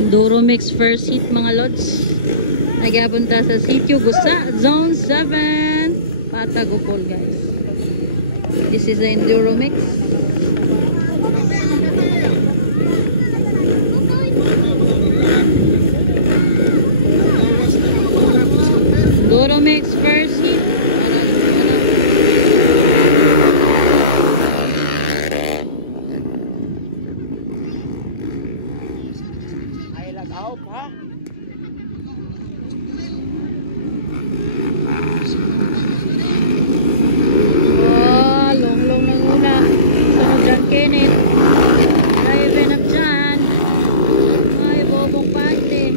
Enduro Mix first hit mga lods. Nagapunta sa Sitio Gusa, Zone 7, Patagopol guys. This is the Enduro Mix. Enduro Mix first hit. Ay lagaw pa. Long ng una. Sunod dyan, Kenneth. Driven up dyan. Ay, bobong pante.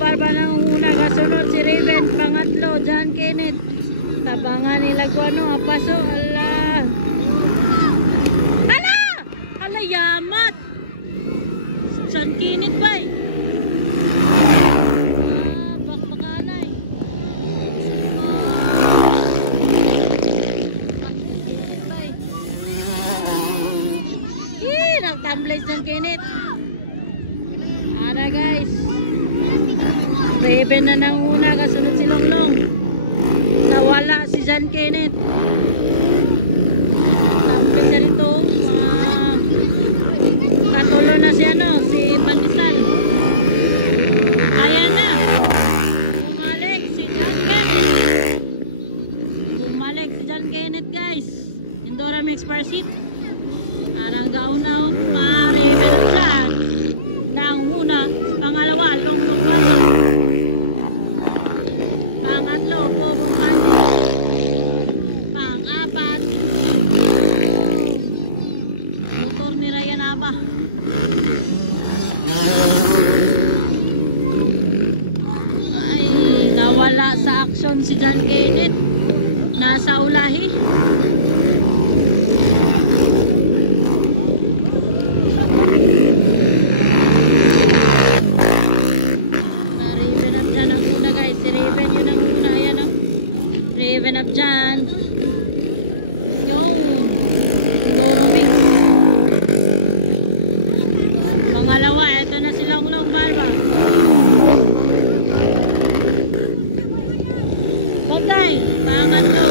Barba ng una, kasunod si Raven, pangatlo, John Kenneth. Tabangan nila ko ano, apaso, ala. Ala! Ala, yamat! John Kenneth ba eh? Bakbakanay. Kenneth ba eh? Nagtamblay John Kenneth. Ara guys. Raven na ng una, kasunod si Longlong. Nawala si John Kenneth. Sabi siya rito, katulo na si si Pandesal. Ayan na. Bumalik si John Kenneth. Bumalik si John Kenneth guys. Enduro Mix first hit. Parang gaon-gaon pa. Raven dyan. Ng una, pangalawa, Longlong pa. Ay, nawala sa aksyon si John Kenneth. Nasa ulahi. Raven up dyan ang una guys. Si Raven yun ang una. Ayan o. Raven up dyan. Pangalawa, ito na si Longlong Barba. Pagday, pangatlo.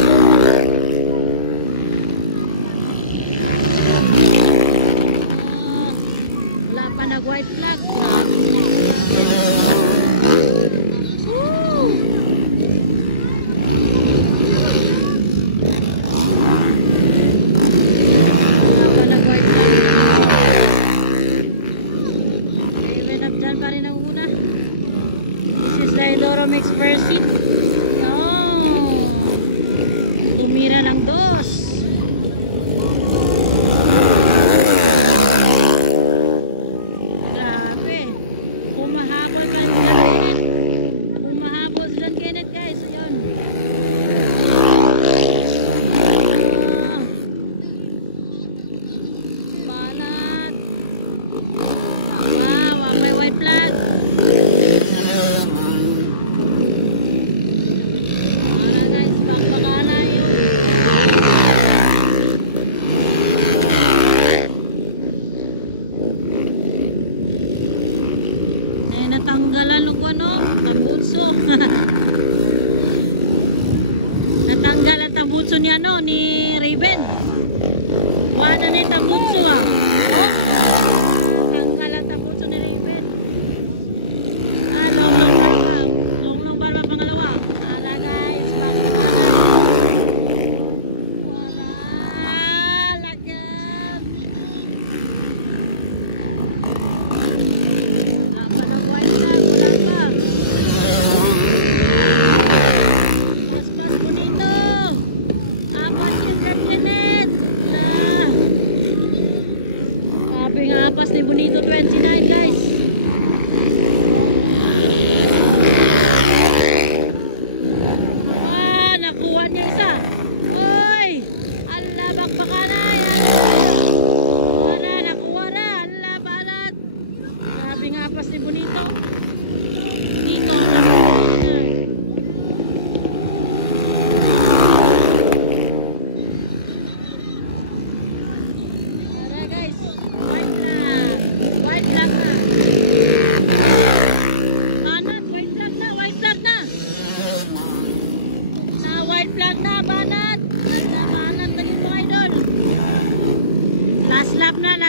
Wala pa nag-white flag. Enduro Mix first hit. Tumira ng dos. Grabe. Kumahabol ka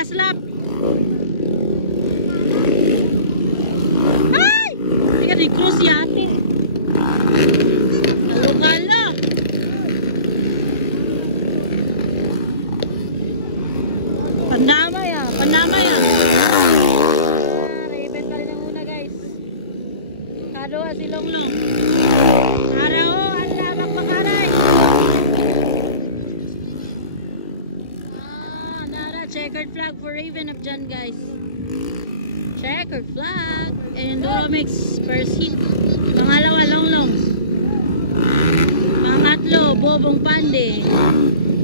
last lap. Ay! Hindi ka di-cross yate. Halo-halo. Pandamay ah, pandamay ah. Raven pa rin ang una guys. Kado si Longlong. Araw, ang labak makaray. Nara, checkered flag for Raven up dyan guys. Checkered flag. And Enduromix first hit. Pangalawa, Longlong. Pangatlo, Bobong Pande.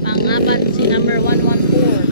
Pangapat si number 114.